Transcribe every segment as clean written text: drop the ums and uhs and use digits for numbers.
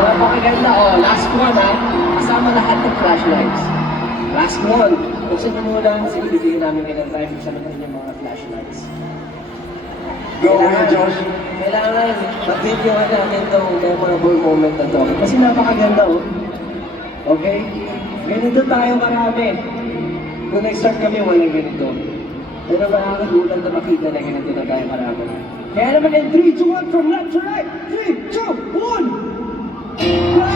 Napakaganda, oh. Last one, ha. Kasama lahat ng flashlights. Last one. Buksan nyo muna, kasi bibigyan namin kayo ng time. Buksan natin yung mga flashlights. Go ahead, Josh. Kailangan mag-videoan natin itong memorable moment na to. Kasi napakaganda, oh. Okay? Ganito tayo marami. Kung nag-start kami, walang ganito. Pero nakakagulat na makita na ganito na tayo marami. Kaya naman in 3, 2, 1, from left to right. 3, 2, 1! Go!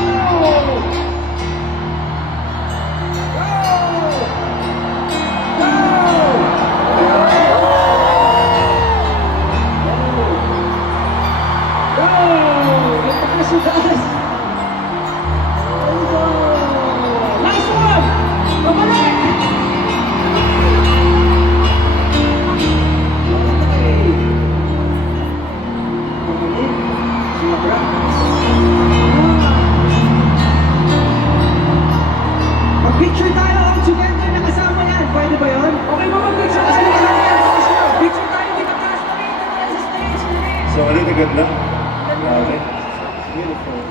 Picture tayo all together na kasama yan. Pwede ba yun? Okay ba mag-picture kasi kasama yan? Picture tayo with the classmate and sa stage. So, ano, naganda? Okay. Beautiful.